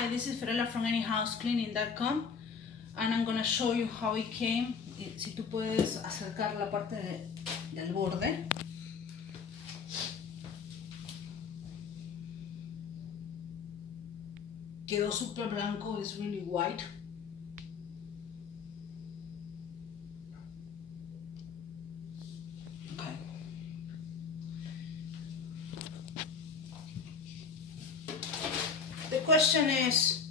Hi, this is Fiorella from anyhousecleaning.com and I'm gonna show you how it came. Si tú puedes acercar la parte del borde. Quedó súper blanco, it's really white. Okay. The question is,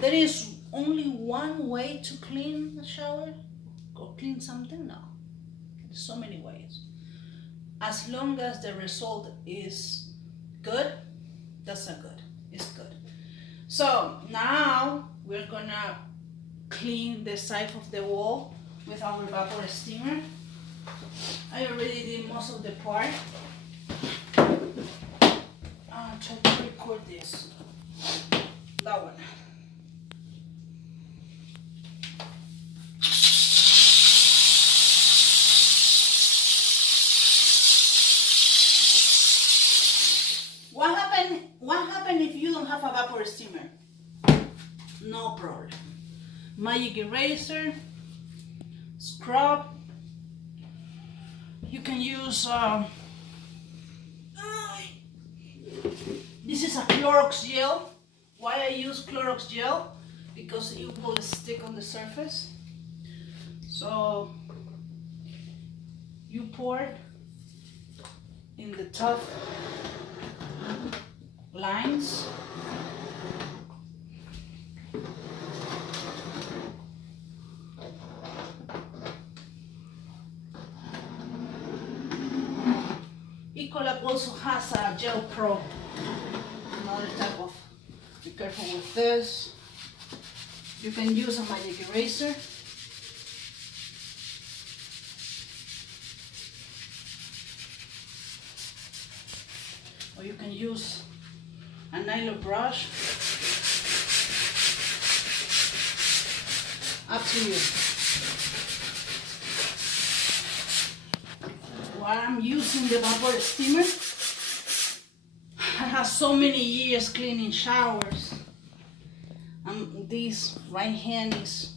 there is only one way to clean the shower or clean something? No, there's so many ways. As long as the result is good, that's not good, it's good. So now we're gonna clean the side of the wall with our vapor steamer. I already did most of the part. I'll try to record this. That one. What happens if you don't have a vapor steamer? No problem. Magic eraser, scrub. You can use this is a Clorox gel. Why I use Clorox gel? Because it will stick on the surface. So you pour it in the top lines. Ecolab also has a gel pro, another type of. Be careful with this. You can use a magic eraser. Or you can use a nylon brush. Up to you. While I'm using the vapor steamer, I have so many years cleaning showers. This right hand is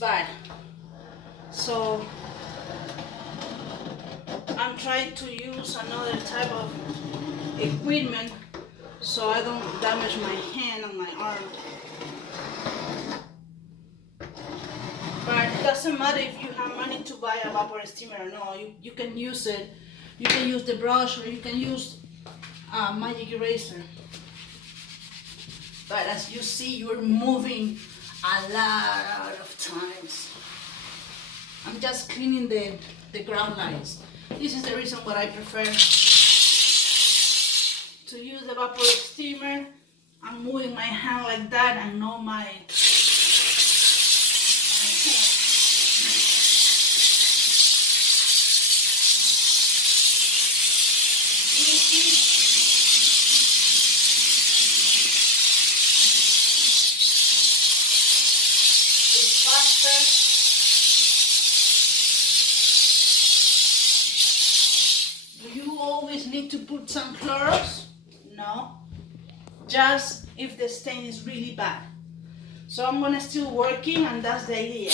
bad. So I'm trying to use another type of equipment so I don't damage my hand and my arm. But it doesn't matter if you have money to buy a vapor steamer or no. You can use it. You can use the brush or you can use a magic eraser. But as you see, you're moving a lot of times. I'm just cleaning the ground lines. This is the reason why I prefer to use the vapor steamer. I'm moving my hand like that and not my hand. It's faster. Always need to put some Clorox? No, just if the stain is really bad. So I'm gonna still working and that's the idea.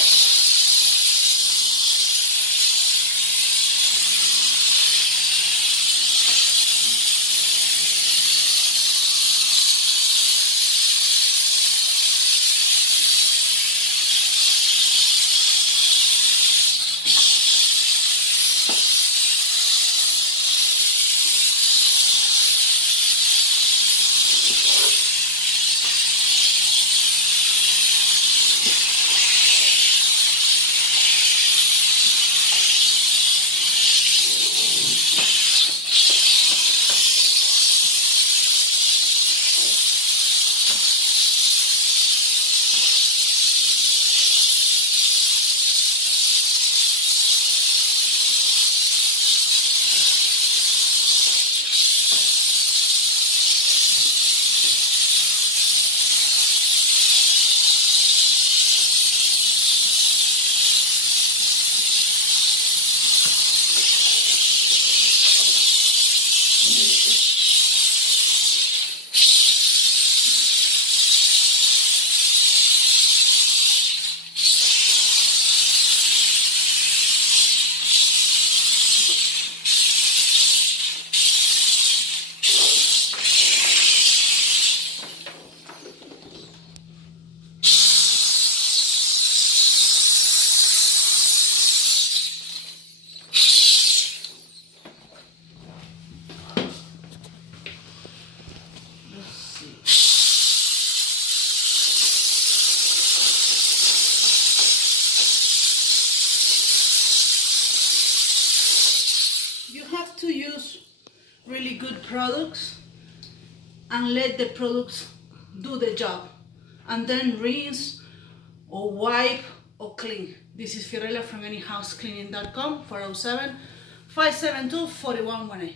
products and let the products do the job, and then rinse or wipe or clean. This is Fiorella from anyhousecleaning.com, 407-572-4118.